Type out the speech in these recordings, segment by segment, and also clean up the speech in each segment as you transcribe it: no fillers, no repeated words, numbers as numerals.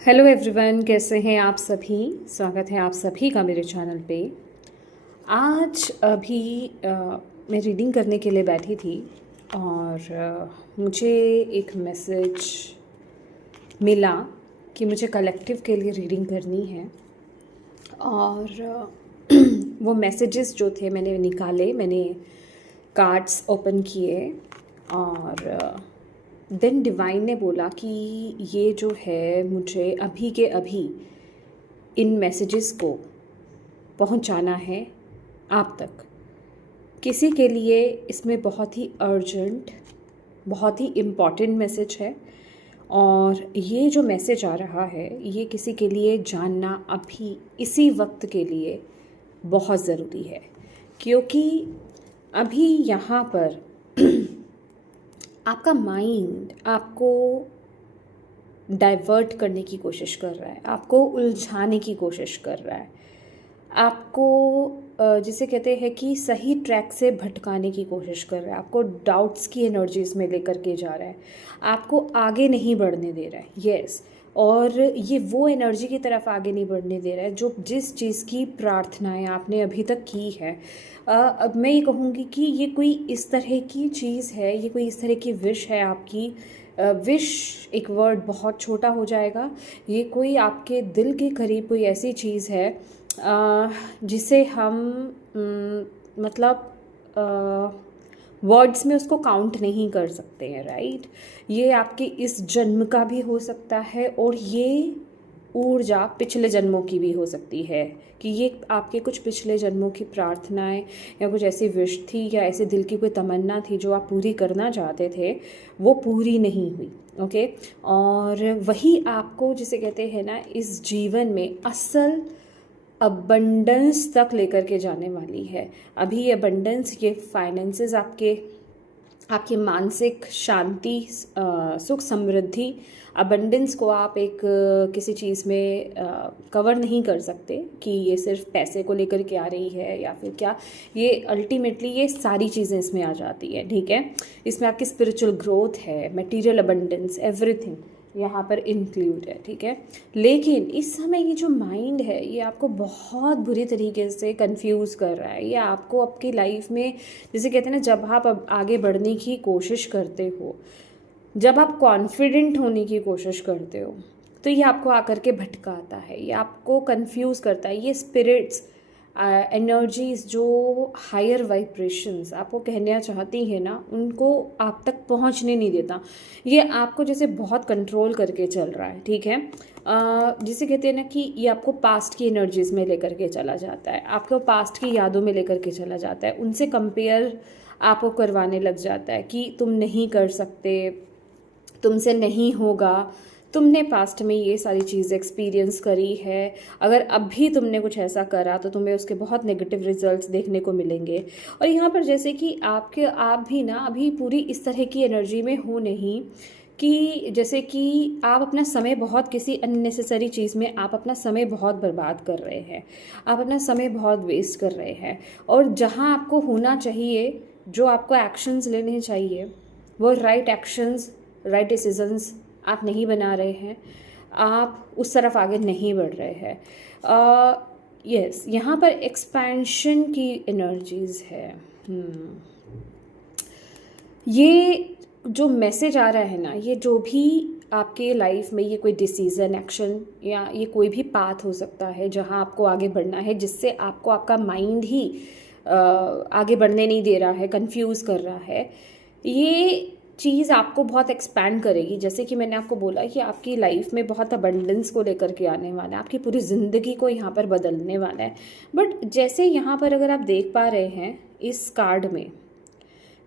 Hello everyone, कैसे हैं आप सभी। स्वागत है आप सभी का मेरे चैनल पे। आज अभी मैं रीडिंग करने के लिए बैठी थी और मुझे एक मैसेज मिला कि मुझे कलेक्टिव के लिए रीडिंग करनी है। और वो मैसेजेस जो थे मैंने निकाले, मैंने कार्ड्स ओपन किए और देन डिवाइन ने बोला कि ये जो है मुझे अभी के अभी इन मैसेजेस को पहुंचाना है आप तक। किसी के लिए इसमें बहुत ही अर्जेंट, बहुत ही इम्पॉर्टेंट मैसेज है और ये जो मैसेज आ रहा है ये किसी के लिए जानना अभी इसी वक्त के लिए बहुत ज़रूरी है, क्योंकि अभी यहाँ पर आपका माइंड आपको डाइवर्ट करने की कोशिश कर रहा है, आपको उलझाने की कोशिश कर रहा है, आपको जिसे कहते हैं कि सही ट्रैक से भटकाने की कोशिश कर रहा है, आपको डाउट्स की एनर्जीज में लेकर के जा रहा है, आपको आगे नहीं बढ़ने दे रहा है। यस, और ये वो एनर्जी की तरफ आगे नहीं बढ़ने दे रहा है जो जिस चीज़ की प्रार्थनाएं आपने अभी तक की है। अब मैं ये कहूँगी कि ये कोई इस तरह की चीज़ है, ये कोई इस तरह की विश है आपकी। विश एक वर्ड बहुत छोटा हो जाएगा। ये कोई आपके दिल के करीब कोई ऐसी चीज़ है जिसे हम मतलब वर्ड्स में उसको काउंट नहीं कर सकते हैं, राइट। ये आपके इस जन्म का भी हो सकता है और ये ऊर्जा पिछले जन्मों की भी हो सकती है कि ये आपके कुछ पिछले जन्मों की प्रार्थनाएं या कुछ ऐसी विश थी या ऐसे दिल की कोई तमन्ना थी जो आप पूरी करना चाहते थे, वो पूरी नहीं हुई। ओके, और वही आपको जिसे कहते हैं ना इस जीवन में असल अबंडेंस तक लेकर के जाने वाली है। अभी ये अबंडेंस, ये फाइनेंसेस, आपकी मानसिक शांति, सुख समृद्धि, अबंडेंस को आप एक किसी चीज़ में कवर नहीं कर सकते कि ये सिर्फ पैसे को लेकर के आ रही है या फिर क्या। ये अल्टीमेटली ये सारी चीज़ें इसमें आ जाती है, ठीक है। इसमें आपकी स्पिरिचुअल ग्रोथ है, मटेरियल अबंडेंस, एवरीथिंग यहाँ पर इंक्लूड है, ठीक है। लेकिन इस समय ये जो माइंड है ये आपको बहुत बुरी तरीके से कंफ्यूज कर रहा है। ये आपको आपकी लाइफ में, जैसे कहते हैं ना, जब आप अब आगे बढ़ने की कोशिश करते हो, जब आप कॉन्फिडेंट होने की कोशिश करते हो, तो ये आपको आकर के भटकाता है, ये आपको कंफ्यूज करता है। ये स्पिरिट्स एनर्जीज जो हायर वाइब्रेशंस आपको कहना चाहती हैं ना, उनको आप तक पहुंचने नहीं देता। ये आपको जैसे बहुत कंट्रोल करके चल रहा है, ठीक है। जिसे कहते हैं ना कि ये आपको पास्ट की एनर्जीज में लेकर के चला जाता है, आपको पास्ट की यादों में लेकर के चला जाता है, उनसे कंपेयर आपको करवाने लग जाता है कि तुम नहीं कर सकते, तुमसे नहीं होगा, तुमने पास्ट में ये सारी चीज़ एक्सपीरियंस करी है, अगर अब भी तुमने कुछ ऐसा करा तो तुम्हें उसके बहुत नेगेटिव रिजल्ट्स देखने को मिलेंगे। और यहाँ पर जैसे कि आप भी ना अभी पूरी इस तरह की एनर्जी में हो नहीं कि जैसे कि आप अपना समय बहुत किसी अननेसेसरी चीज़ में आप अपना समय बहुत बर्बाद कर रहे हैं, आप अपना समय बहुत वेस्ट कर रहे हैं। और जहाँ आपको होना चाहिए, जो आपको एक्शंस लेने चाहिए, वो राइट एक्शंस, राइट डिसीजंस आप नहीं बना रहे हैं, आप उस तरफ आगे नहीं बढ़ रहे हैं। यस, यहाँ पर एक्सपेंशन की एनर्जीज है। ये जो मैसेज आ रहा है ना, ये जो भी आपके लाइफ में ये कोई डिसीज़न, एक्शन या ये कोई भी पाथ हो सकता है जहाँ आपको आगे बढ़ना है, जिससे आपको आपका माइंड ही आगे बढ़ने नहीं दे रहा है, कंफ्यूज कर रहा है, ये चीज़ आपको बहुत एक्सपैंड करेगी। जैसे कि मैंने आपको बोला कि आपकी लाइफ में बहुत अबंडेंस को लेकर के आने वाला है, आपकी पूरी ज़िंदगी को यहाँ पर बदलने वाला है। बट जैसे यहाँ पर अगर आप देख पा रहे हैं इस कार्ड में,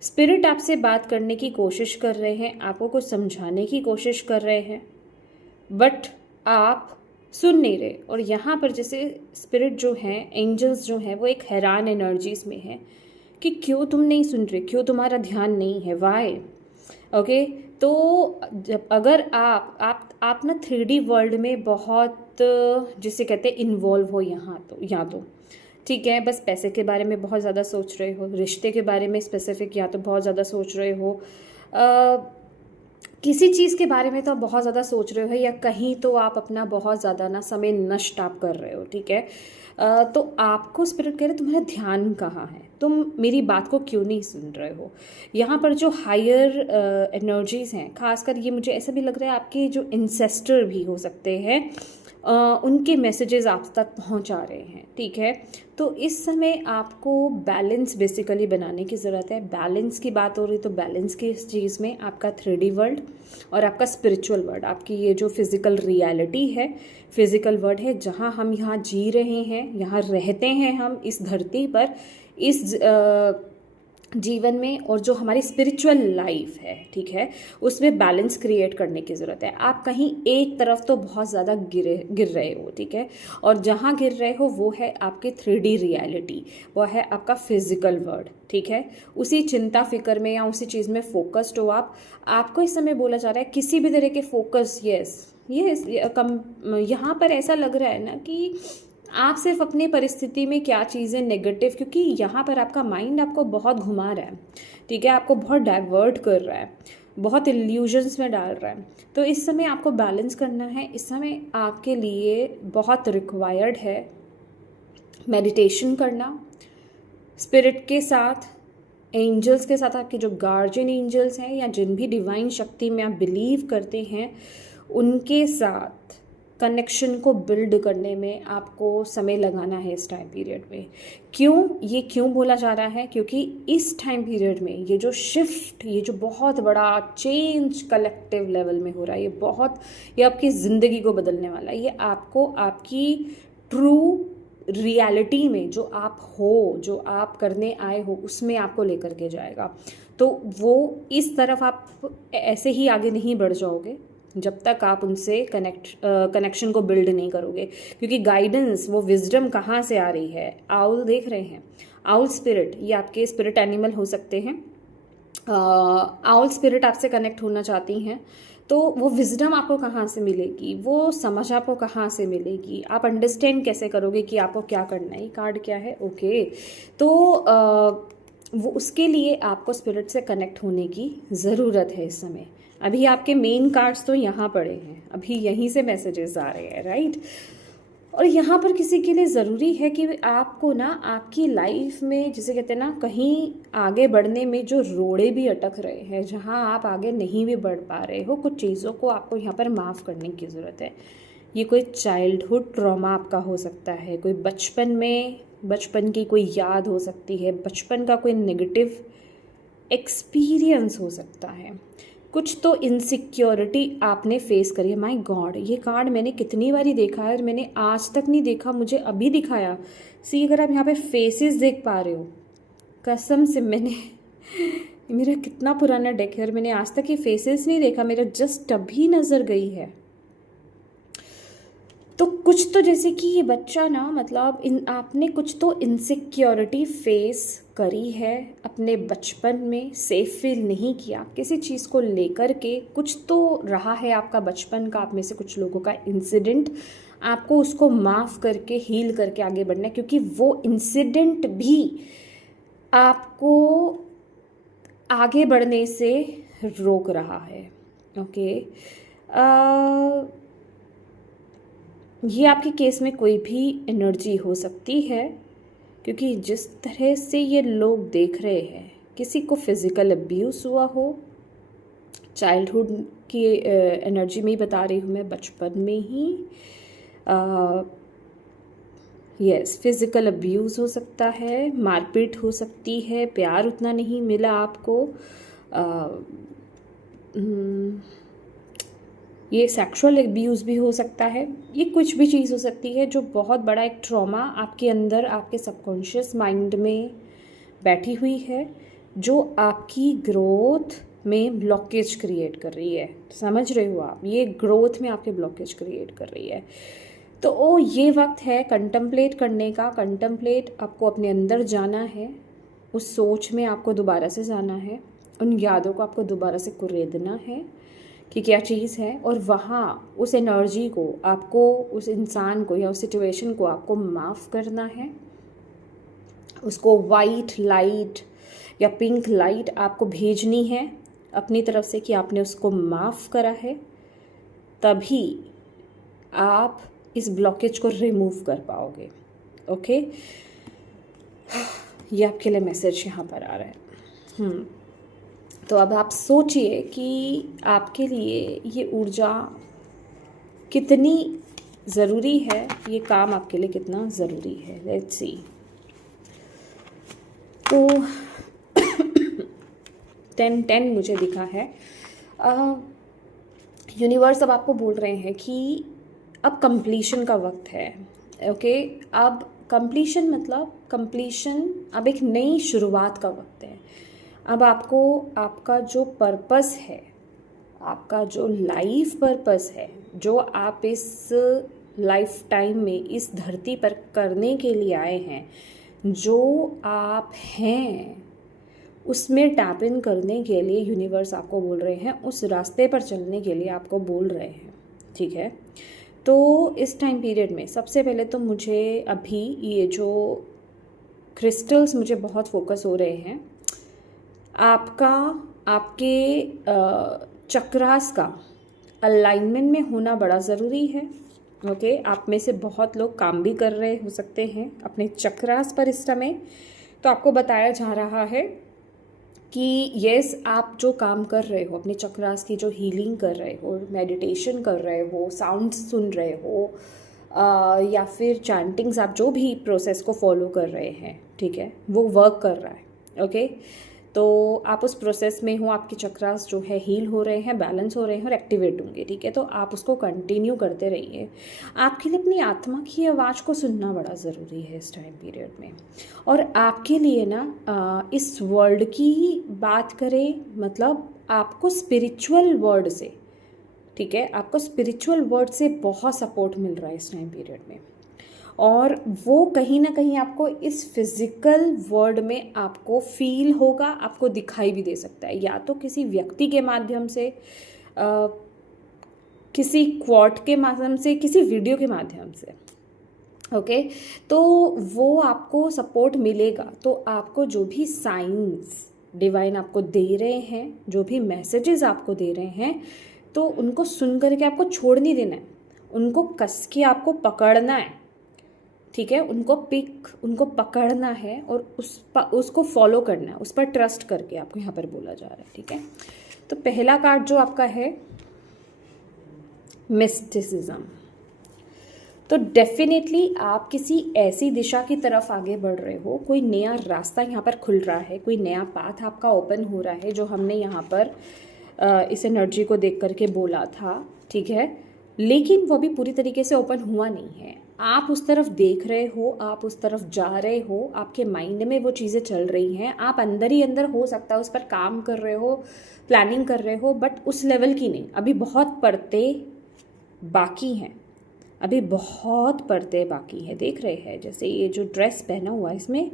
स्पिरिट आपसे बात करने की कोशिश कर रहे हैं, आपको कुछ समझाने की कोशिश कर रहे हैं, बट आप सुन नहीं रहे। और यहाँ पर जैसे स्पिरिट जो हैं, एंजल्स जो हैं, वो एक हैरान एनर्जीज में हैं कि क्यों तुम नहीं सुन रहे, क्यों तुम्हारा ध्यान नहीं है, वाई। ओके, तो जब अगर आप ना 3D वर्ल्ड में बहुत जिसे कहते हैं इन्वॉल्व हो, यहाँ तो ठीक है, बस पैसे के बारे में बहुत ज़्यादा सोच रहे हो, रिश्ते के बारे में स्पेसिफिक या तो बहुत ज़्यादा सोच रहे हो, किसी चीज़ के बारे में तो आप बहुत ज़्यादा सोच रहे हो या कहीं तो आप अपना बहुत ज़्यादा ना समय नष्ट आप कर रहे हो, ठीक है। तो आपको स्पिरिट कह रहे तुम्हारा ध्यान कहाँ है, तुम मेरी बात को क्यों नहीं सुन रहे हो। यहाँ पर जो हायर एनर्जीज़ हैं, खासकर ये मुझे ऐसा भी लग रहा है आपके जो इंसेस्टर भी हो सकते हैं, उनके मैसेजेस आप तक पहुंचा रहे हैं, ठीक है। तो इस समय आपको बैलेंस बेसिकली बनाने की ज़रूरत है। बैलेंस की बात हो रही तो बैलेंस की इस चीज़ में आपका 3D वर्ल्ड और आपका स्पिरिचुअल वर्ल्ड, आपकी ये जो फिज़िकल रियलिटी है, फिज़िकल वर्ल्ड है, जहाँ हम यहाँ जी रहे हैं, यहाँ रहते हैं हम इस धरती पर, इस जीवन में, और जो हमारी स्पिरिचुअल लाइफ है, ठीक है, उसमें बैलेंस क्रिएट करने की ज़रूरत है। आप कहीं एक तरफ तो बहुत ज़्यादा गिर रहे हो, ठीक है, और जहाँ गिर रहे हो वो है आपकी 3D रियलिटी, वो है आपका फिजिकल वर्ल्ड, ठीक है। उसी चिंता फिक्र में या उसी चीज़ में फोकस्ड हो आप। आपको इस समय बोला जा रहा है किसी भी तरह के फोकस, यहाँ पर ऐसा लग रहा है ना कि आप सिर्फ अपनी परिस्थिति में क्या चीज़ें नेगेटिव, क्योंकि यहाँ पर आपका माइंड आपको बहुत घुमा रहा है, ठीक है, आपको बहुत डाइवर्ट कर रहा है, बहुत इल्यूजन्स में डाल रहा है। तो इस समय आपको बैलेंस करना है। इस समय आपके लिए बहुत रिक्वायर्ड है मेडिटेशन करना, स्पिरिट के साथ, एंजल्स के साथ, आपके जो गार्जियन एंजल्स हैं या जिन भी डिवाइन शक्ति में आप बिलीव करते हैं उनके साथ कनेक्शन को बिल्ड करने में आपको समय लगाना है इस टाइम पीरियड में। क्यों बोला जा रहा है, क्योंकि इस टाइम पीरियड में ये जो शिफ्ट, ये जो बहुत बड़ा चेंज कलेक्टिव लेवल में हो रहा है, ये आपकी ज़िंदगी को बदलने वाला है। ये आपको आपकी ट्रू रियलिटी में जो आप हो, जो आप करने आए हो, उसमें आपको लेकर के जाएगा। तो वो इस तरफ आप ऐसे ही आगे नहीं बढ़ जाओगे जब तक आप उनसे कनेक्शन को बिल्ड नहीं करोगे, क्योंकि गाइडेंस, वो विजडम कहाँ से आ रही है। आउल देख रहे हैं, आउल स्पिरिट, ये आपके स्पिरिट एनिमल हो सकते हैं। आउल स्पिरिट आपसे कनेक्ट होना चाहती हैं, तो वो विजडम आपको कहाँ से मिलेगी, वो समझ आपको कहाँ से मिलेगी, आप अंडरस्टैंड कैसे करोगे कि आपको क्या करना है। ये कार्ड क्या है, ओके, तो वो उसके लिए आपको स्पिरिट से कनेक्ट होने की ज़रूरत है इस समय। अभी आपके मेन कार्ड्स तो यहाँ पड़े हैं, अभी यहीं से मैसेजेस आ रहे हैं, राइट। और यहाँ पर किसी के लिए ज़रूरी है कि आपको ना आपकी लाइफ में, जिसे कहते हैं ना, कहीं आगे बढ़ने में जो रोड़े भी अटक रहे हैं, जहाँ आप आगे नहीं भी बढ़ पा रहे हो, कुछ चीज़ों को आपको यहाँ पर माफ़ करने की ज़रूरत है। ये कोई चाइल्डहुड ट्रॉमा आपका हो सकता है, कोई बचपन की कोई याद हो सकती है, बचपन का कोई नेगेटिव एक्सपीरियंस हो सकता है, कुछ तो इनसिक्योरिटी आपने फेस करी है। माय गॉड, ये कार्ड मैंने कितनी बारी देखा है और मैंने आज तक नहीं देखा, मुझे अभी दिखाया। सी, अगर आप यहाँ पे फेसेस देख पा रहे हो, कसम से मेरा कितना पुराना डेक है और मैंने आज तक ये फेसेस नहीं देखा, मेरा जस्ट अभी नज़र गई है। तो कुछ तो, जैसे कि ये बच्चा ना, मतलब आपने कुछ तो इनसिक्योरिटी फेस करी है अपने बचपन में, सेफ फील नहीं किया किसी चीज़ को लेकर के, कुछ तो रहा है आपका बचपन का, आप में से कुछ लोगों का इंसिडेंट, आपको उसको माफ़ करके हील करके आगे बढ़ना है, क्योंकि वो इंसिडेंट भी आपको आगे बढ़ने से रोक रहा है, ओके। ये आपके केस में कोई भी एनर्जी हो सकती है, क्योंकि जिस तरह से ये लोग देख रहे हैं, किसी को फिज़िकल अब्यूज़ हुआ हो, चाइल्डहुड की एनर्जी में ही बता रही हूँ मैं, बचपन में ही यस, फिज़िकल अब्यूज़ हो सकता है, मारपीट हो सकती है, प्यार उतना नहीं मिला आपको, ये सेक्सुअल एब्यूज़ भी हो सकता है, ये कुछ भी चीज़ हो सकती है जो बहुत बड़ा एक ट्रॉमा आपके अंदर, आपके सबकॉन्शियस माइंड में बैठी हुई है, जो आपकी ग्रोथ में ब्लॉकेज क्रिएट कर रही है। समझ रहे हो आप, ये ग्रोथ में आपके ब्लॉकेज क्रिएट कर रही है। तो ये वक्त है कंटम्पलेट करने का। कंटम्पलेट, आपको अपने अंदर जाना है, उस सोच में आपको दोबारा से जाना है, उन यादों को आपको दोबारा से कुरेदना है कि क्या चीज़ है, और वहाँ उस एनर्जी को आपको, उस इंसान को या उस सिचुएशन को आपको माफ़ करना है। उसको वाइट लाइट या पिंक लाइट आपको भेजनी है अपनी तरफ से कि आपने उसको माफ़ करा है, तभी आप इस ब्लॉकेज को रिमूव कर पाओगे। ओके, ये आपके लिए मैसेज यहाँ पर आ रहा है। तो अब आप सोचिए कि आपके लिए ये ऊर्जा कितनी ज़रूरी है, ये काम आपके लिए कितना ज़रूरी है। Let's see. तो 10 मुझे दिखा है। यूनिवर्स अब आपको बोल रहे हैं कि अब कंप्लीशन का वक्त है। ओके, अब कंप्लीशन मतलब कंप्लीशन, अब एक नई शुरुआत का वक्त है। अब आपको आपका जो पर्पस है, आपका जो लाइफ पर्पस है, जो आप इस लाइफ टाइम में इस धरती पर करने के लिए आए हैं, जो आप हैं उसमें टैप इन करने के लिए यूनिवर्स आपको बोल रहे हैं, उस रास्ते पर चलने के लिए आपको बोल रहे हैं। ठीक है, तो इस टाइम पीरियड में सबसे पहले तो मुझे अभी ये जो क्रिस्टल्स मुझे बहुत फोकस हो रहे हैं, आपके चक्रास का अलाइनमेंट में होना बड़ा ज़रूरी है। ओके, आप में से बहुत लोग काम भी कर रहे हो सकते हैं अपने चक्रास पर इस समय। तो आपको बताया जा रहा है कि यस, आप जो काम कर रहे हो, अपने चक्रास की जो हीलिंग कर रहे हो, मेडिटेशन कर रहे हो, साउंड्स सुन रहे हो, या फिर चैंटिंग्स, आप जो भी प्रोसेस को फॉलो कर रहे हैं, ठीक है, वो वर्क कर रहा है। ओके, तो आप उस प्रोसेस में हो, आपके चक्रास जो है हील हो रहे हैं, बैलेंस हो रहे हैं और एक्टिवेट होंगे। ठीक है, तो आप उसको कंटिन्यू करते रहिए। आपके लिए अपनी आत्मा की आवाज़ को सुनना बड़ा ज़रूरी है इस टाइम पीरियड में। और आपके लिए ना इस वर्ल्ड की बात करें, मतलब आपको स्पिरिचुअल वर्ल्ड से, ठीक है, आपको स्पिरिचुअल वर्ल्ड से बहुत सपोर्ट मिल रहा है इस टाइम पीरियड में। और वो कहीं ना कहीं आपको इस फिज़िकल वर्ल्ड में आपको फील होगा, आपको दिखाई भी दे सकता है, या तो किसी व्यक्ति के माध्यम से, किसी क्वार्ट के माध्यम से, किसी वीडियो के माध्यम से। ओके, तो वो आपको सपोर्ट मिलेगा। तो आपको जो भी साइंस डिवाइन आपको दे रहे हैं, जो भी मैसेजेस आपको दे रहे हैं, तो उनको सुन करके आपको छोड़ नहीं देना है, उनको कस के आपको पकड़ना है। ठीक है, उनको पकड़ना है और उसको फॉलो करना है, उस पर ट्रस्ट करके आपको यहाँ पर बोला जा रहा है। ठीक है, तो पहला कार्ड जो आपका है मिस्टिसिज्म। तो डेफिनेटली आप किसी ऐसी दिशा की तरफ आगे बढ़ रहे हो, कोई नया रास्ता यहाँ पर खुल रहा है, कोई नया पाथ आपका ओपन हो रहा है, जो हमने यहाँ पर इस एनर्जी को देख करके बोला था। ठीक है, लेकिन वो भी पूरी तरीके से ओपन हुआ नहीं है। आप उस तरफ देख रहे हो, आप उस तरफ जा रहे हो, आपके माइंड में वो चीज़ें चल रही हैं, आप अंदर ही अंदर हो सकता है उस पर काम कर रहे हो, प्लानिंग कर रहे हो, बट उस लेवल की नहीं, अभी बहुत परतें बाकी हैं, अभी बहुत परतें बाकी हैं। देख रहे हैं जैसे ये जो ड्रेस पहना हुआ है, इसमें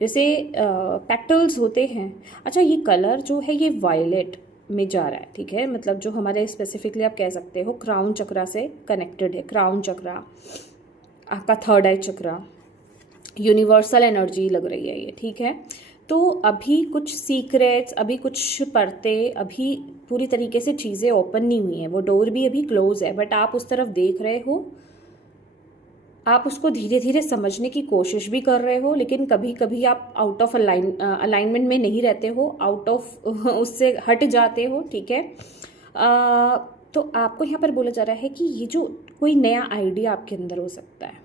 जैसे पेटल्स होते हैं। अच्छा, ये कलर जो है ये वायलेट में जा रहा है। ठीक है, मतलब जो हमारे स्पेसिफिकली आप कह सकते हो क्राउन चक्रा से कनेक्टेड है। क्राउन चक्रा आपका थर्ड आई चक्रा, यूनिवर्सल एनर्जी लग रही है ये। ठीक है, तो अभी कुछ सीक्रेट्स, अभी कुछ परतें, अभी पूरी तरीके से चीज़ें ओपन नहीं हुई हैं, वो डोर भी अभी क्लोज है, बट आप उस तरफ देख रहे हो, आप उसको धीरे धीरे समझने की कोशिश भी कर रहे हो, लेकिन कभी कभी आप आउट ऑफ अलाइनमेंट में नहीं रहते हो, आउट ऑफ उससे हट जाते हो। ठीक है, तो आपको यहाँ पर बोला जा रहा है कि ये जो कोई नया आइडिया आपके अंदर हो सकता है,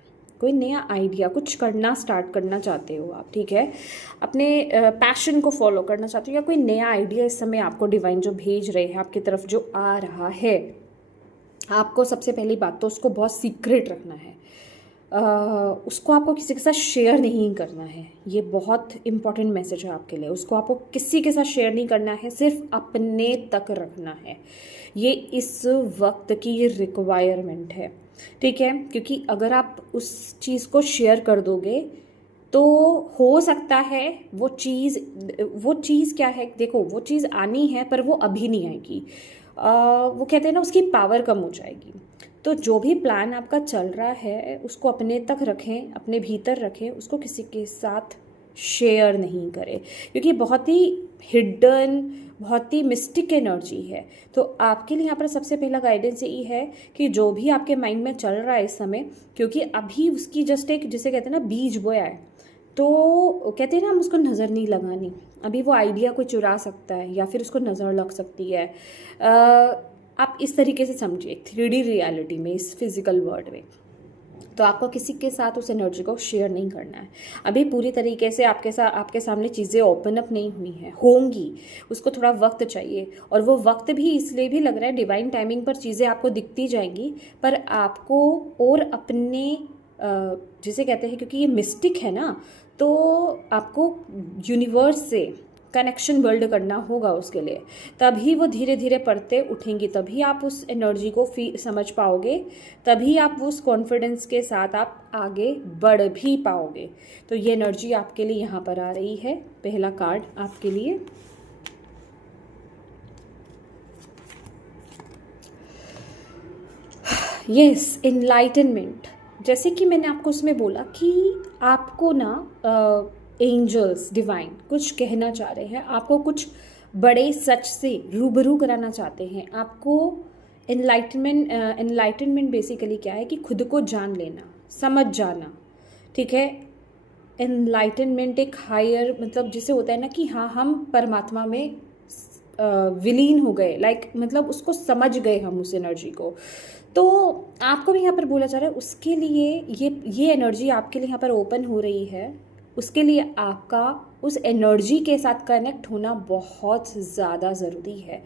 कोई नया आइडिया, कुछ करना स्टार्ट करना चाहते हो आप। ठीक है, अपने पैशन को फॉलो करना चाहते हो, या कोई नया आइडिया इस समय आपको डिवाइन जो भेज रहे हैं, आपकी तरफ जो आ रहा है, आपको सबसे पहली बात तो उसको बहुत सीक्रेट रखना है। उसको आपको किसी के साथ शेयर नहीं करना है। ये बहुत इंपॉर्टेंट मैसेज है आपके लिए। उसको आपको किसी के साथ शेयर नहीं करना है, सिर्फ अपने तक रखना है। ये इस वक्त की रिक्वायरमेंट है। ठीक है, क्योंकि अगर आप उस चीज़ को शेयर कर दोगे तो हो सकता है वो चीज़ क्या है, देखो वो चीज़ आनी है पर वो अभी नहीं आएगी। वो कहते हैं ना, उसकी पावर कम हो जाएगी। तो जो भी प्लान आपका चल रहा है उसको अपने तक रखें, अपने भीतर रखें, उसको किसी के साथ शेयर नहीं करें, क्योंकि बहुत ही हिडन, बहुत ही मिस्टिक एनर्जी है। तो आपके लिए यहाँ पर सबसे पहला गाइडेंस यही है कि जो भी आपके माइंड में चल रहा है इस समय, क्योंकि अभी उसकी जस्ट एक, जिसे कहते हैं ना, बीज बोया है, तो कहते हैं ना हम उसको नज़र नहीं लगानी। अभी वो आइडिया कोई चुरा सकता है या फिर उसको नज़र लग सकती है। आप इस तरीके से समझिए 3D रियलिटी में, इस फिजिकल वर्ल्ड में। तो आपको किसी के साथ उस एनर्जी को शेयर नहीं करना है। अभी पूरी तरीके से आपके सामने चीज़ें ओपन अप नहीं हुई हैं, होंगी, उसको थोड़ा वक्त चाहिए। और वो वक्त भी इसलिए भी लग रहा है, डिवाइन टाइमिंग पर चीज़ें आपको दिखती जाएंगी, पर आपको और अपने जिसे कहते हैं, क्योंकि ये मिस्टिक है ना, तो आपको यूनिवर्स से कनेक्शन बिल्ड करना होगा उसके लिए। तभी वो धीरे धीरे पढ़ते उठेंगी, तभी आप उस एनर्जी को समझ पाओगे, तभी आप उस कॉन्फिडेंस के साथ आप आगे बढ़ भी पाओगे। तो ये एनर्जी आपके लिए यहाँ पर आ रही है। पहला कार्ड आपके लिए, यस, एनलाइटनमेंट। जैसे कि मैंने आपको उसमें बोला कि आपको ना एंजल्स, डिवाइन कुछ कहना चाह रहे हैं, आपको कुछ बड़े सच से रूबरू कराना चाहते हैं। आपको एनलाइटनमेंट बेसिकली क्या है कि खुद को जान लेना, समझ जाना, ठीक है। एनलाइटनमेंट एक हायर, मतलब जिसे होता है ना कि हाँ, हम परमात्मा में विलीन हो गए, लाइक मतलब उसको समझ गए हम, उस एनर्जी को। तो आपको भी यहाँ पर बोला जा रहा है, उसके लिए ये एनर्जी आपके लिए यहाँ पर ओपन हो रही है। उसके लिए आपका उस एनर्जी के साथ कनेक्ट होना बहुत ज़्यादा ज़रूरी है।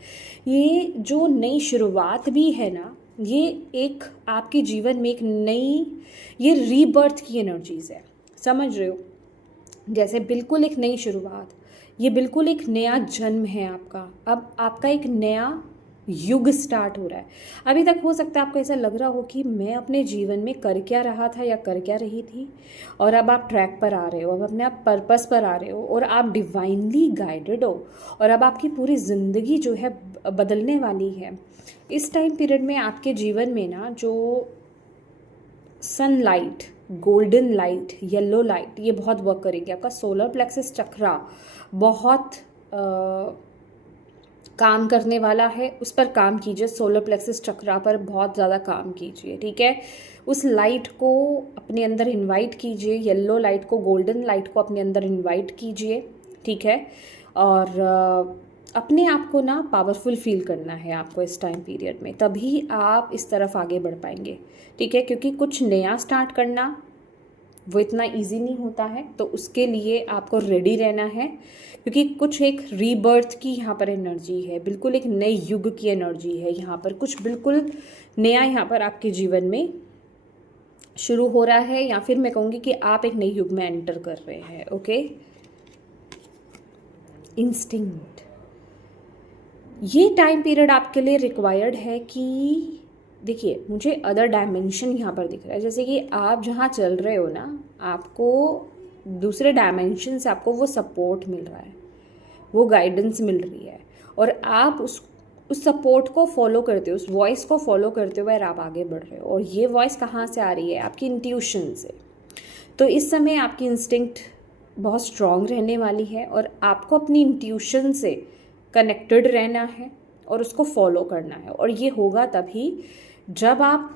ये जो नई शुरुआत भी है ना, ये एक आपके जीवन में एक नई, ये रीबर्थ की एनर्जीज़ है, समझ रहे हो? जैसे बिल्कुल एक नई शुरुआत, ये बिल्कुल एक नया जन्म है आपका। अब आपका एक नया युग स्टार्ट हो रहा है। अभी तक हो सकता है आपको ऐसा लग रहा हो कि मैं अपने जीवन में कर क्या रहा था या कर क्या रही थी, और अब आप ट्रैक पर आ रहे हो, अब अपने आप पर्पस पर आ रहे हो, और आप डिवाइनली गाइडेड हो, और अब आपकी पूरी ज़िंदगी जो है बदलने वाली है। इस टाइम पीरियड में आपके जीवन में ना, जो sunlight, golden light, yellow light, ये बहुत वर्क करेंगे। आपका सोलर प्लेक्सस चक्रा बहुत काम करने वाला है, उस पर काम कीजिए। सोलर प्लेक्सस चक्रा पर बहुत ज़्यादा काम कीजिए, ठीक है। उस लाइट को अपने अंदर इनवाइट कीजिए, येलो लाइट को, गोल्डन लाइट को अपने अंदर इनवाइट कीजिए, ठीक है। और अपने आप को ना पावरफुल फील करना है आपको इस टाइम पीरियड में, तभी आप इस तरफ आगे बढ़ पाएंगे, ठीक है। क्योंकि कुछ नया स्टार्ट करना वो इतना इजी नहीं होता है, तो उसके लिए आपको रेडी रहना है, क्योंकि कुछ एक रीबर्थ की यहाँ पर एनर्जी है, बिल्कुल एक नए युग की एनर्जी है यहाँ पर। कुछ बिल्कुल नया यहाँ पर आपके जीवन में शुरू हो रहा है, या फिर मैं कहूँगी कि आप एक नए युग में एंटर कर रहे हैं, ओके। इंस्टिंक्ट, ये टाइम पीरियड आपके लिए रिक्वायर्ड है कि देखिए, मुझे अदर डायमेंशन यहाँ पर दिख रहा है। जैसे कि आप जहाँ चल रहे हो ना, आपको दूसरे डायमेंशन से आपको वो सपोर्ट मिल रहा है, वो गाइडेंस मिल रही है, और आप उस सपोर्ट को फॉलो करते हो, उस वॉइस को फॉलो करते हुए आप आगे बढ़ रहे हो। और ये वॉइस कहाँ से आ रही है? आपकी इंट्यूशन से। तो इस समय आपकी इंस्टिंक्ट बहुत स्ट्रॉन्ग रहने वाली है, और आपको अपनी इंट्यूशन से कनेक्टेड रहना है और उसको फॉलो करना है। और ये होगा तभी जब आप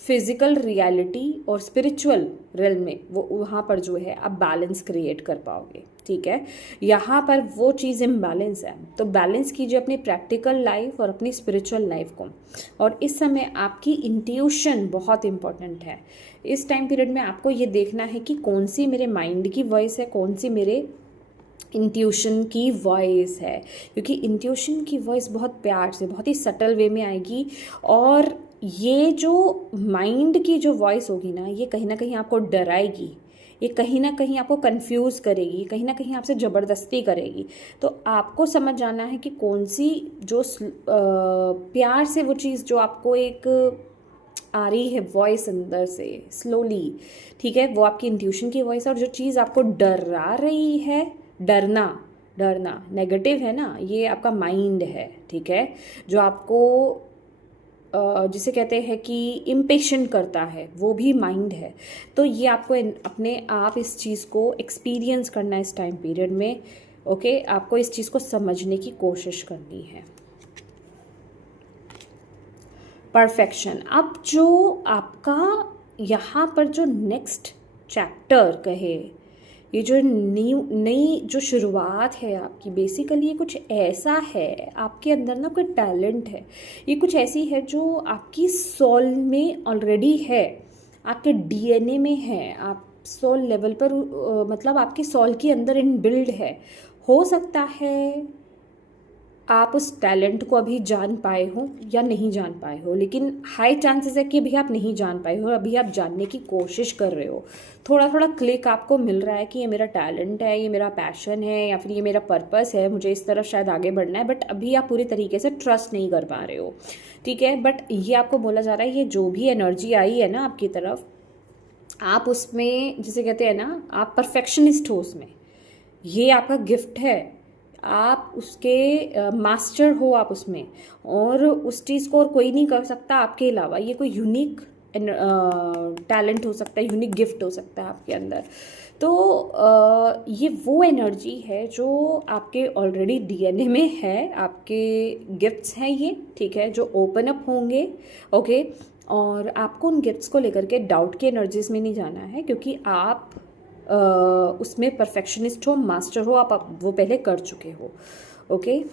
फिज़िकल रियलिटी और स्पिरिचुअल रियल में वो वहाँ पर जो है आप बैलेंस क्रिएट कर पाओगे, ठीक है। यहाँ पर वो चीज़ इम्बैलेंस है, तो बैलेंस कीजिए अपनी प्रैक्टिकल लाइफ और अपनी स्पिरिचुअल लाइफ को। और इस समय आपकी इंट्यूशन बहुत इंपॉर्टेंट है। इस टाइम पीरियड में आपको ये देखना है कि कौन सी मेरे माइंड की वॉइस है, कौन सी मेरे इंट्यूशन की वॉइस है, क्योंकि इंट्यूशन की वॉइस बहुत प्यार से, बहुत ही सटल वे में आएगी। और ये जो माइंड की जो वॉइस होगी ना, ये कहीं ना कहीं आपको डराएगी, ये कहीं ना कहीं आपको कंफ्यूज करेगी, कहीं ना कहीं आपसे ज़बरदस्ती करेगी। तो आपको समझ जाना है कि कौन सी जो प्यार से वो चीज़ जो आपको एक आ रही है वॉइस अंदर से स्लोली, ठीक है, वो आपकी इंट्यूशन की वॉइस है। और जो चीज़ आपको डरा रही है, डरना नेगेटिव है ना, ये आपका माइंड है, ठीक है, जो आपको जिसे कहते हैं कि इम्पेशेंट करता है, वो भी माइंड है। तो ये आपको अपने आप इस चीज़ को एक्सपीरियंस करना है इस टाइम पीरियड में। ओके, आपको इस चीज़ को समझने की कोशिश करनी है। परफेक्शन। अब जो आपका यहाँ पर जो नेक्स्ट चैप्टर कहे, ये जो नई जो शुरुआत है आपकी, बेसिकली ये कुछ ऐसा है आपके अंदर ना, कोई टैलेंट है, ये कुछ ऐसी है जो आपकी सोल में ऑलरेडी है, आपके डीएनए में है, आप सोल लेवल पर मतलब आपके सोल के अंदर इनबिल्ड है। हो सकता है आप उस टैलेंट को अभी जान पाए हो या नहीं जान पाए हो, लेकिन हाई चांसेस है कि अभी आप नहीं जान पाए हो, अभी आप जानने की कोशिश कर रहे हो। थोड़ा थोड़ा क्लिक आपको मिल रहा है कि ये मेरा टैलेंट है, ये मेरा पैशन है, या फिर ये मेरा पर्पस है, मुझे इस तरफ शायद आगे बढ़ना है, बट अभी आप पूरी तरीके से ट्रस्ट नहीं कर पा रहे हो, ठीक है। बट ये आपको बोला जा रहा है, ये जो भी एनर्जी आई है ना आपकी तरफ, आप उसमें जिसे कहते हैं ना, आप परफेक्शनिस्ट हो उसमें, ये आपका गिफ्ट है, आप उसके मास्टर हो आप उसमें, और उस चीज़ को और कोई नहीं कर सकता आपके अलावा। ये कोई यूनिक टैलेंट हो सकता है, यूनिक गिफ्ट हो सकता है आपके अंदर। तो ये वो एनर्जी है जो आपके ऑलरेडी डीएनए में है, आपके गिफ्ट्स हैं ये, ठीक है, जो ओपन अप होंगे। ओके, और आपको उन गिफ्ट्स को लेकर के डाउट की एनर्जीज में नहीं जाना है, क्योंकि आप उसमें परफेक्शनिस्ट हो, मास्टर हो, आप वो पहले कर चुके हो। ओके,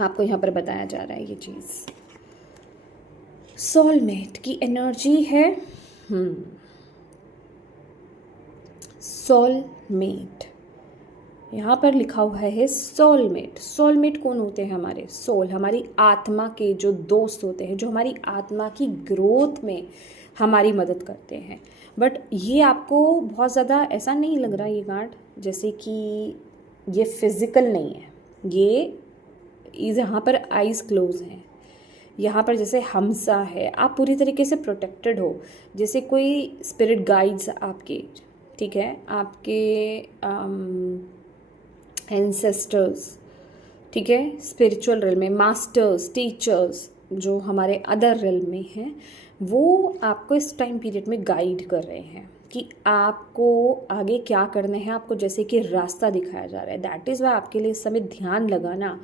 आपको यहाँ पर बताया जा रहा है ये चीज़। सोलमेट की एनर्जी है, सोलमेट यहाँ पर लिखा हुआ है सोलमेट। सोलमेट कौन होते हैं? हमारे सोल, हमारी आत्मा के जो दोस्त होते हैं, जो हमारी आत्मा की ग्रोथ में हमारी मदद करते हैं। बट ये आपको बहुत ज़्यादा ऐसा नहीं लग रहा ये गांठ, जैसे कि ये फिज़िकल नहीं है, ये यहाँ पर आइज़ क्लोज हैं, यहाँ पर जैसे हमसा है, आप पूरी तरीके से प्रोटेक्टेड हो, जैसे कोई स्पिरिट गाइड्स आपके, ठीक है, आपके एंसेस्टर्स, ठीक है, स्पिरिचुअल रियल में मास्टर्स, टीचर्स जो हमारे अदर रियल में हैं, वो आपको इस टाइम पीरियड में गाइड कर रहे हैं कि आपको आगे क्या करना है, आपको जैसे कि रास्ता दिखाया जा रहा है। दैट इज़ वाई आपके लिए इस समय ध्यान लगाना,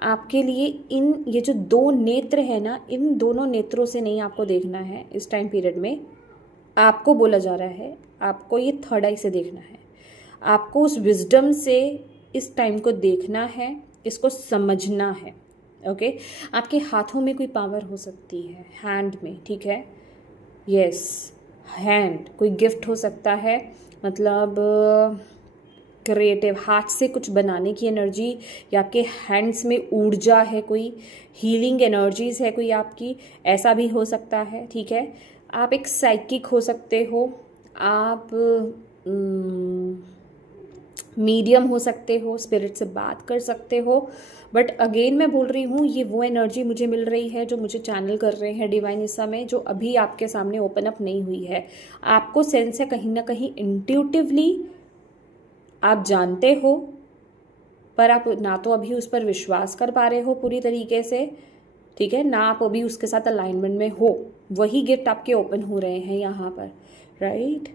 आपके लिए इन ये जो दो नेत्र है ना, इन दोनों नेत्रों से नहीं आपको देखना है इस टाइम पीरियड में। आपको बोला जा रहा है, आपको ये थर्ड आई से देखना है, आपको उस विजडम से इस टाइम को देखना है, इसको समझना है। ओके, आपके हाथों में कोई पावर हो सकती है, हैंड में, ठीक है, यस, हैंड, कोई गिफ्ट हो सकता है, मतलब क्रिएटिव, हाथ से कुछ बनाने की एनर्जी, या आपके हैंड्स में ऊर्जा है, कोई हीलिंग एनर्जीज है कोई आपकी, ऐसा भी हो सकता है, ठीक है। आप एक साइकिक हो सकते हो, आप मीडियम हो सकते हो, स्पिरिट से बात कर सकते हो। बट अगेन मैं बोल रही हूँ, ये वो एनर्जी मुझे मिल रही है जो मुझे चैनल कर रहे हैं डिवाइन इस समय, जो अभी आपके सामने ओपन अप नहीं हुई है। आपको सेंस है कहीं ना कहीं इंट्यूटिवली आप जानते हो, पर आप ना तो अभी उस पर विश्वास कर पा रहे हो पूरी तरीके से, ठीक है, ना आप अभी उसके साथ अलाइनमेंट में हो। वही गिफ्ट आपके ओपन हो रहे हैं यहाँ पर, राइट।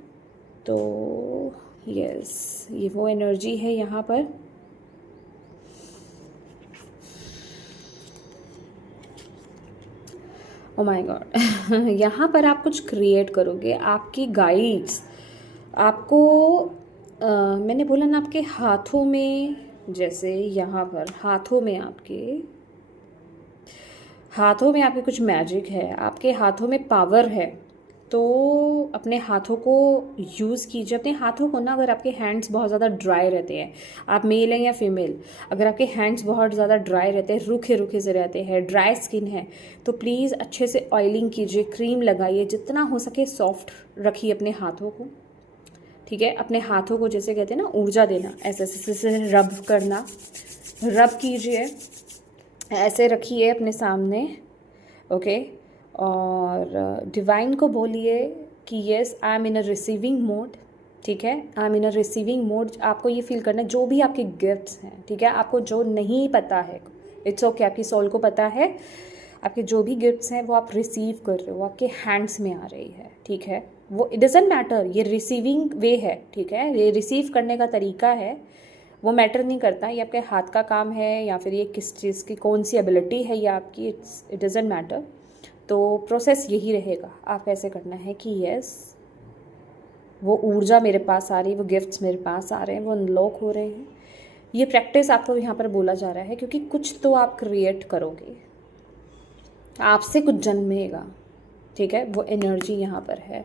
तो यस, ये वो एनर्जी है यहाँ पर। ओ माय गॉड, यहाँ पर आप कुछ क्रिएट करोगे, आपकी गाइड्स आपको मैंने बोला ना, आपके हाथों में, जैसे यहाँ पर हाथों में आपके कुछ मैजिक है, आपके हाथों में पावर है। तो अपने हाथों को यूज़ कीजिए, अपने हाथों को ना, अगर आपके हैंड्स बहुत ज़्यादा ड्राई रहते हैं, आप मेल हैं या फीमेल, अगर आपके हैंड्स बहुत ज़्यादा ड्राई रहते हैं, रूखे रूखे से रहते हैं, ड्राई स्किन है, तो प्लीज़ अच्छे से ऑयलिंग कीजिए, क्रीम लगाइए, जितना हो सके सॉफ्ट रखिए अपने हाथों को, ठीक है। अपने हाथों को जैसे कहते हैं ना, ऊर्जा देना, ऐसे ऐसे रब करना, रब कीजिए, ऐसे रखिए अपने सामने, ओके। और डिवाइन को बोलिए कि yes, I am in a receiving mode, ठीक है, I am in a receiving mode. आपको ये फील करना है, जो भी आपके गिफ्ट्स हैं, ठीक है, आपको जो नहीं पता है, इट्स ओके, आपकी सोल को पता है, आपके जो भी गिफ्ट्स हैं वो आप रिसीव कर रहे हो, आपके हैंड्स में आ रही है, ठीक है। वो इट डजेंट मैटर, ये रिसीविंग वे है, ठीक है, ये रिसीव करने का तरीका है। वो मैटर नहीं करता ये आपके हाथ का काम है या फिर ये किस चीज़ की कौन सी एबिलिटी है ये आपकी, इट डजेंट मैटर। तो प्रोसेस यही रहेगा, आप ऐसे करना है कि यस वो ऊर्जा मेरे पास आ रही है, वो गिफ्ट्स मेरे पास आ रहे हैं, वो अनलॉक हो रहे हैं। ये प्रैक्टिस आपको यहाँ पर बोला जा रहा है क्योंकि कुछ तो आप क्रिएट करोगे, आपसे कुछ जन्मेगा, ठीक है, वो एनर्जी यहाँ पर है।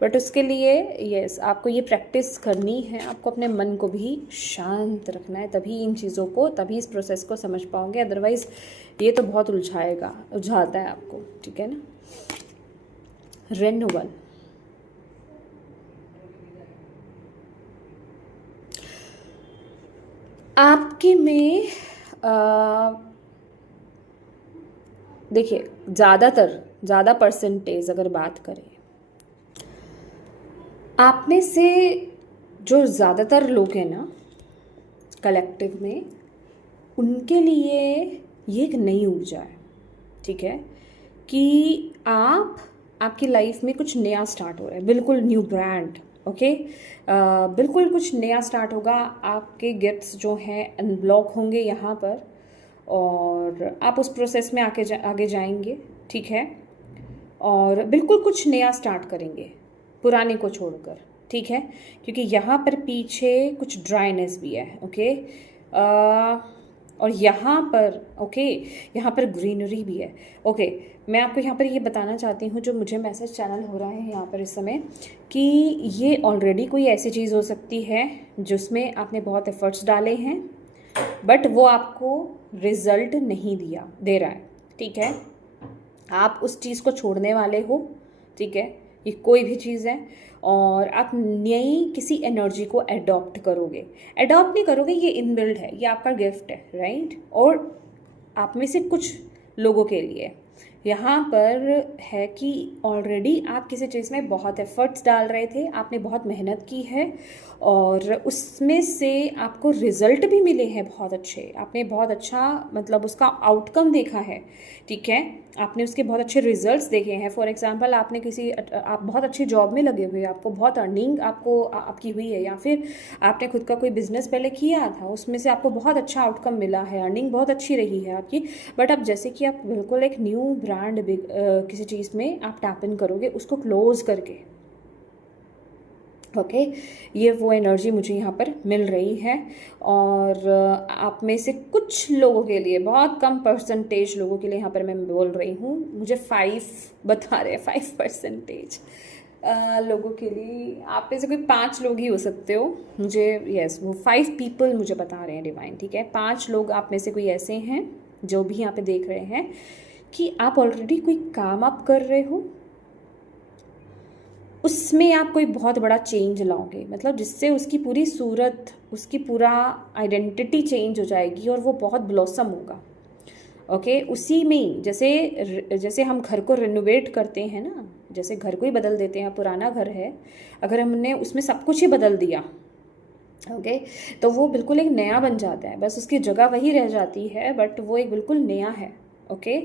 बट उसके लिए यस आपको ये प्रैक्टिस करनी है, आपको अपने मन को भी शांत रखना है, तभी इन चीज़ों को, तभी इस प्रोसेस को समझ पाओगे। अदरवाइज़ ये तो बहुत उलझाता है आपको, ठीक है ना। रिन्यूअल, आपके में देखिए ज़्यादा परसेंटेज अगर बात करें, आप में से जो ज़्यादातर लोग हैं ना कलेक्टिव में, उनके लिए ये एक नई ऊर्जा है, ठीक है, कि आपकी लाइफ में कुछ नया स्टार्ट हो रहा है, बिल्कुल न्यू ब्रांड, ओके। बिल्कुल कुछ नया स्टार्ट होगा, आपके गिफ्ट्स जो हैं अनब्लॉक होंगे यहाँ पर, और आप उस प्रोसेस में आगे जाएंगे, ठीक है, और बिल्कुल कुछ नया स्टार्ट करेंगे पुराने को छोड़कर, ठीक है, क्योंकि यहाँ पर पीछे कुछ ड्राइनेस भी है, ओके। और यहाँ पर यहाँ पर ग्रीनरी भी है, ओके। मैं आपको यहाँ पर ये बताना चाहती हूँ, जो मुझे मैसेज चैनल हो रहा है यहाँ पर इस समय, कि ये ऑलरेडी कोई ऐसी चीज़ हो सकती है जिसमें आपने बहुत एफर्ट्स डाले हैं बट वो आपको रिजल्ट नहीं दे रहा है, ठीक है। आप उस चीज़ को छोड़ने वाले हो, ठीक है, ये कोई भी चीज़ है, और आप नई किसी एनर्जी को अडॉप्ट नहीं करोगे, ये इनबिल्ड है, ये आपका गिफ्ट है, राइट। और आप में से कुछ लोगों के लिए यहाँ पर है कि ऑलरेडी आप किसी चीज़ में बहुत एफर्ट्स डाल रहे थे, आपने बहुत मेहनत की है और उसमें से आपको रिजल्ट भी मिले हैं बहुत अच्छे, आपने बहुत अच्छा मतलब उसका आउटकम देखा है, ठीक है, आपने उसके बहुत अच्छे रिजल्ट्स देखे हैं। फॉर एग्जांपल आप बहुत अच्छी जॉब में लगे हुए, आपको बहुत अर्निंग आपकी हुई है, या फिर आपने खुद का कोई बिजनेस पहले किया था, उसमें से आपको बहुत अच्छा आउटकम मिला है, अर्निंग बहुत अच्छी रही है आपकी। बट अब जैसे कि आप बिल्कुल एक न्यू ब्रांड किसी चीज़ में आप टैप इन करोगे उसको क्लोज करके, ओके, ये वो एनर्जी मुझे यहाँ पर मिल रही है। और आप में से कुछ लोगों के लिए, बहुत कम परसेंटेज लोगों के लिए यहाँ पर मैं बोल रही हूँ, मुझे 5 बता रहे हैं, 5% लोगों के लिए, आप में से कोई 5 लोग ही हो सकते हो, मुझे यस वो 5 पीपल मुझे बता रहे हैं डिवाइन, ठीक है। 5 लोग आप में से कोई ऐसे हैं जो भी यहाँ पे देख रहे हैं कि आप ऑलरेडी कोई काम आप कर रहे हो, उसमें आप कोई बहुत बड़ा चेंज लाओगे, मतलब जिससे उसकी पूरी सूरत, उसकी पूरा आइडेंटिटी चेंज हो जाएगी और वो बहुत ब्लॉसम होगा, ओके। उसी में जैसे हम घर को रिनोवेट करते हैं ना, जैसे घर को ही बदल देते हैं, पुराना घर है, अगर हमने उसमें सब कुछ ही बदल दिया, ओके, तो वो बिल्कुल एक नया बन जाता है, बस उसकी जगह वही रह जाती है बट वो एक बिल्कुल नया है, ओके।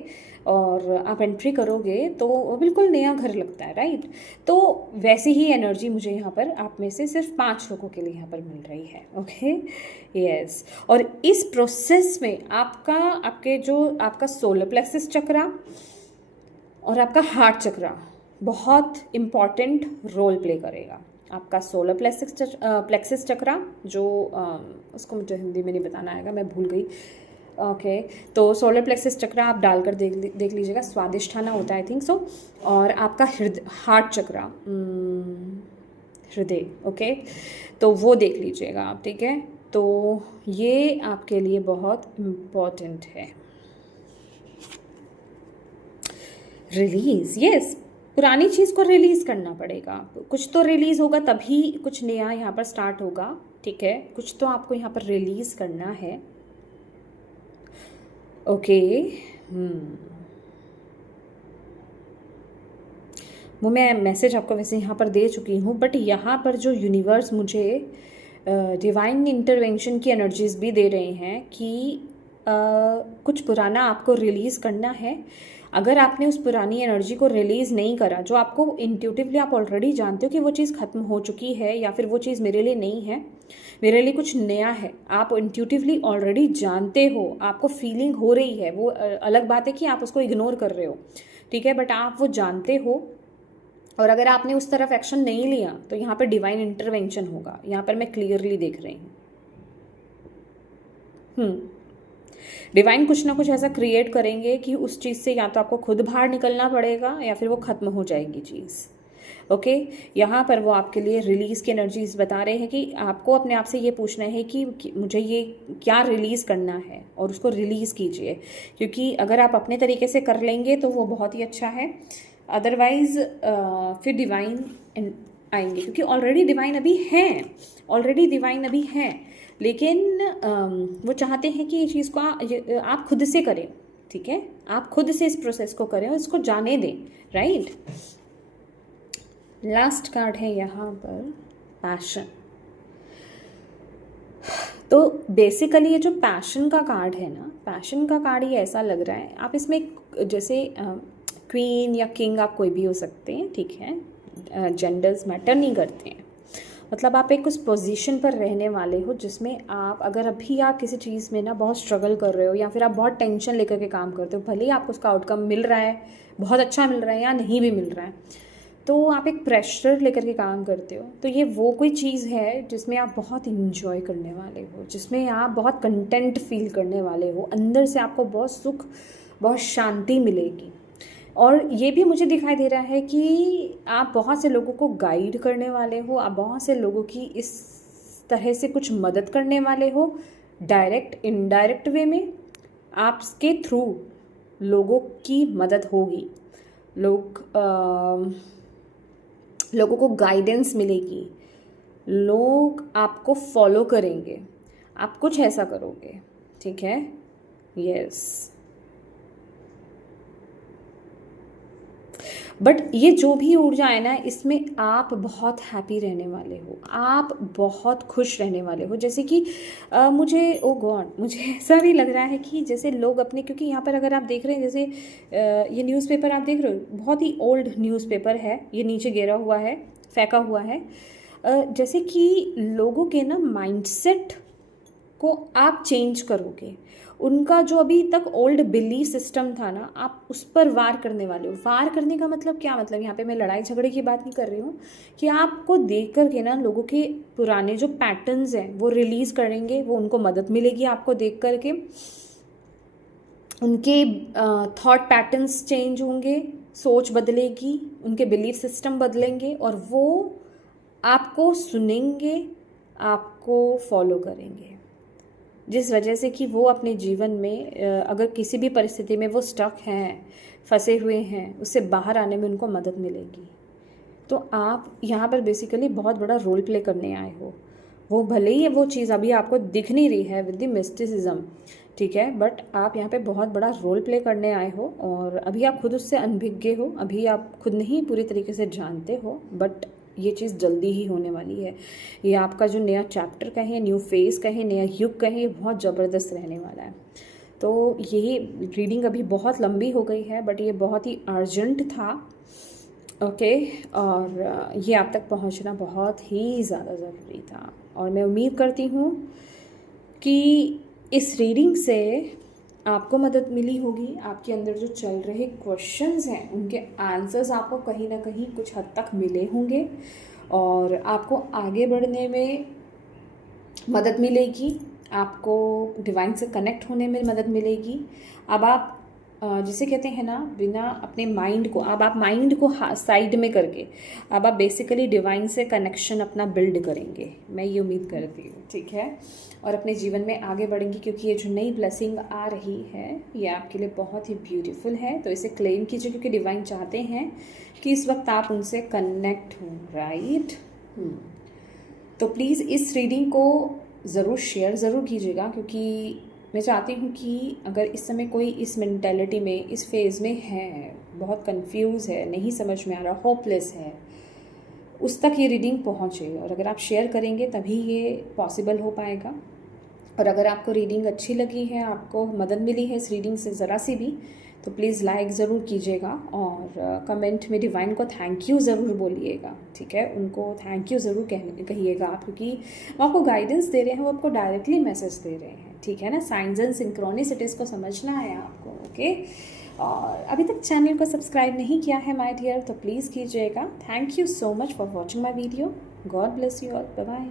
और आप एंट्री करोगे तो बिल्कुल नया घर लगता है, राइट। तो वैसी ही एनर्जी मुझे यहाँ पर आप में से सिर्फ 5 लोगों के लिए यहाँ पर मिल रही है, ओके, यस। और इस प्रोसेस में आपका सोलर प्लेक्सस चक्रा और आपका हार्ट चक्रा बहुत इम्पॉर्टेंट रोल प्ले करेगा। आपका सोलर प्लेक्सस चक्रा जो उसको मुझे हिंदी में नहीं बताना आएगा, मैं भूल गई, ओके। तो सोलर प्लेक्सस चक्र आप डालकर देख लीजिएगा, स्वादिष्ठाना होता है आई थिंक सो। और आपका हार्ट चक्र, हृदय, ओके, तो वो देख लीजिएगा आप, ठीक है। तो ये आपके लिए बहुत इम्पॉर्टेंट है। रिलीज, यस, पुरानी चीज़ को रिलीज़ करना पड़ेगा, कुछ तो रिलीज़ होगा तभी कुछ नया यहाँ पर स्टार्ट होगा, ठीक है, कुछ तो आपको यहाँ पर रिलीज़ करना है, ओके। वो मैं मैसेज आपको वैसे यहाँ पर दे चुकी हूँ, बट यहाँ पर जो यूनिवर्स मुझे डिवाइन इंटरवेंशन की एनर्जीज भी दे रहे हैं कि कुछ पुराना आपको रिलीज़ करना है, अगर आपने उस पुरानी एनर्जी को रिलीज़ नहीं करा, जो आपको इंट्यूटिवली आप ऑलरेडी जानते हो कि वो चीज़ ख़त्म हो चुकी है या फिर वो चीज़ मेरे लिए नहीं है, मेरे लिए कुछ नया है, आप इंट्यूटिवली ऑलरेडी जानते हो, आपको फीलिंग हो रही है, वो अलग बात है कि आप उसको इग्नोर कर रहे हो, ठीक है, बट आप वो जानते हो। और अगर आपने उस तरफ एक्शन नहीं लिया तो यहाँ पर डिवाइन इंटरवेंशन होगा, यहाँ पर मैं क्लियरली देख रही हूँ। डिवाइन कुछ ना कुछ ऐसा क्रिएट करेंगे कि उस चीज़ से या तो आपको खुद बाहर निकलना पड़ेगा या फिर वो ख़त्म हो जाएगी चीज़। ओके, यहाँ पर वो आपके लिए रिलीज़ की एनर्जीज बता रहे हैं कि आपको अपने आप से ये पूछना है कि मुझे ये क्या रिलीज़ करना है और उसको रिलीज़ कीजिए, क्योंकि अगर आप अपने तरीके से कर लेंगे तो वो बहुत ही अच्छा है, अदरवाइज़ फिर डिवाइन आएंगे, क्योंकि ऑलरेडी डिवाइन अभी हैं, लेकिन वो चाहते हैं कि ये चीज़ को आप खुद से करें, ठीक है, आप खुद से इस प्रोसेस को करें और इसको जाने दें, राइट। लास्ट कार्ड है यहाँ पर पैशन। तो बेसिकली ये जो पैशन का कार्ड है ना, पैशन का कार्ड ये ऐसा लग रहा है, आप इसमें जैसे क्वीन या किंग आप कोई भी हो सकते हैं, ठीक है, जेंडर्स मैटर नहीं करते हैं, मतलब आप एक उस पोजीशन पर रहने वाले हो जिसमें आप, अगर अभी आप किसी चीज़ में ना बहुत स्ट्रगल कर रहे हो या फिर आप बहुत टेंशन लेकर के काम करते हो, भले ही आपको उसका आउटकम मिल रहा है, बहुत अच्छा मिल रहा है या नहीं भी मिल रहा है, तो आप एक प्रेशर लेकर के काम करते हो, तो ये वो कोई चीज़ है जिसमें आप बहुत इंजॉय करने वाले हो, जिसमें आप बहुत कंटेंट फील करने वाले हो, अंदर से आपको बहुत सुख, बहुत शांति मिलेगी। और ये भी मुझे दिखाई दे रहा है कि आप बहुत से लोगों को गाइड करने वाले हो, आप बहुत से लोगों की इस तरह से कुछ मदद करने वाले हो, डायरेक्ट इनडायरेक्ट वे में आपके थ्रू लोगों की मदद होगी, लोगों को गाइडेंस मिलेगी, लोग आपको फॉलो करेंगे, आप कुछ ऐसा करोगे, ठीक है, यस। बट ये जो भी ऊर्जा है ना, इसमें आप बहुत हैप्पी रहने वाले हो, आप बहुत खुश रहने वाले हो, जैसे कि मुझे ओ गॉड मुझे ऐसा भी लग रहा है कि जैसे लोग अपने, क्योंकि यहाँ पर अगर आप देख रहे हैं, जैसे ये न्यूज़पेपर आप देख रहे हो, बहुत ही ओल्ड न्यूज़पेपर है, ये नीचे गिरा हुआ है, फेंका हुआ है, जैसे कि लोगों के ना माइंडसेट को आप चेंज करोगे, उनका जो अभी तक ओल्ड बिलीफ सिस्टम था ना, आप उस पर वार करने वाले हो। वार करने का मतलब क्या, मतलब यहाँ पे मैं लड़ाई झगड़े की बात नहीं कर रही हूँ, कि आपको देख कर के ना लोगों के पुराने जो पैटर्न्स हैं वो रिलीज़ करेंगे, वो उनको मदद मिलेगी आपको देख कर के, उनके थॉट पैटर्न्स चेंज होंगे, सोच बदलेगी, उनके बिलीफ सिस्टम बदलेंगे और वो आपको सुनेंगे, आपको फॉलो करेंगे, जिस वजह से कि वो अपने जीवन में अगर किसी भी परिस्थिति में वो स्टक हैं, फंसे हुए हैं, उससे बाहर आने में उनको मदद मिलेगी। तो आप यहाँ पर बेसिकली बहुत बड़ा रोल प्ले करने आए हो, वो भले ही वो चीज़ अभी आपको दिख नहीं रही है विद द मिस्टिसिज्म, ठीक है, बट आप यहाँ पे बहुत बड़ा रोल प्ले करने आए हो और अभी आप खुद उससे अनभिज्ञ हो, अभी आप खुद नहीं पूरी तरीके से जानते हो, बट ये चीज़ जल्दी ही होने वाली है। ये आपका जो नया चैप्टर कहें, न्यू फेज़ कहें, नया युग कहें, ये बहुत ज़बरदस्त रहने वाला है। तो यही रीडिंग अभी बहुत लंबी हो गई है, बट ये बहुत ही अर्जेंट था, ओके, और ये आप तक पहुंचना बहुत ही ज़्यादा ज़रूरी था। और मैं उम्मीद करती हूँ कि इस रीडिंग से आपको मदद मिली होगी, आपके अंदर जो चल रहे क्वेश्चंस हैं उनके आंसर्स आपको कहीं ना कहीं कुछ हद तक मिले होंगे और आपको आगे बढ़ने में मदद मिलेगी, आपको डिवाइन से कनेक्ट होने में मदद मिलेगी। अब आप जिसे कहते हैं ना, बिना अपने माइंड को, अब आप माइंड को साइड में करके अब आप बेसिकली डिवाइन से कनेक्शन अपना बिल्ड करेंगे, मैं ये उम्मीद करती हूँ, ठीक है, और अपने जीवन में आगे बढ़ेंगे, क्योंकि ये जो नई ब्लेसिंग आ रही है ये आपके लिए बहुत ही ब्यूटीफुल है। तो इसे क्लेम कीजिए, क्योंकि डिवाइन चाहते हैं कि इस वक्त आप उनसे कनेक्ट हो, राइट। तो प्लीज़ इस रीडिंग को ज़रूर शेयर ज़रूर कीजिएगा, क्योंकि मैं चाहती हूँ कि अगर इस समय कोई इस मेंटालिटी में, इस फेज़ में है, बहुत कंफ्यूज है, नहीं समझ में आ रहा, होपलेस है, उस तक ये रीडिंग पहुँचे। और अगर आप शेयर करेंगे तभी ये पॉसिबल हो पाएगा। और अगर आपको रीडिंग अच्छी लगी है, आपको मदद मिली है इस रीडिंग से ज़रा सी भी, तो प्लीज़ लाइक ज़रूर कीजिएगा और कमेंट में डिवाइन को थैंक यू ज़रूर बोलिएगा, ठीक है। उनको थैंक यू ज़रूर कहिएगा आप, क्योंकि वो आपको गाइडेंस दे रहे हैं, वो आपको डायरेक्टली मैसेज दे रहे हैं, ठीक है ना। साइंस एंड सिंक्रोनिसिटीज़ को समझना है आपको, ओके। और अभी तक चैनल को सब्सक्राइब नहीं किया है माय डियर, तो प्लीज़ कीजिएगा। Thank you so much for watching my video. God bless you all, bye bye.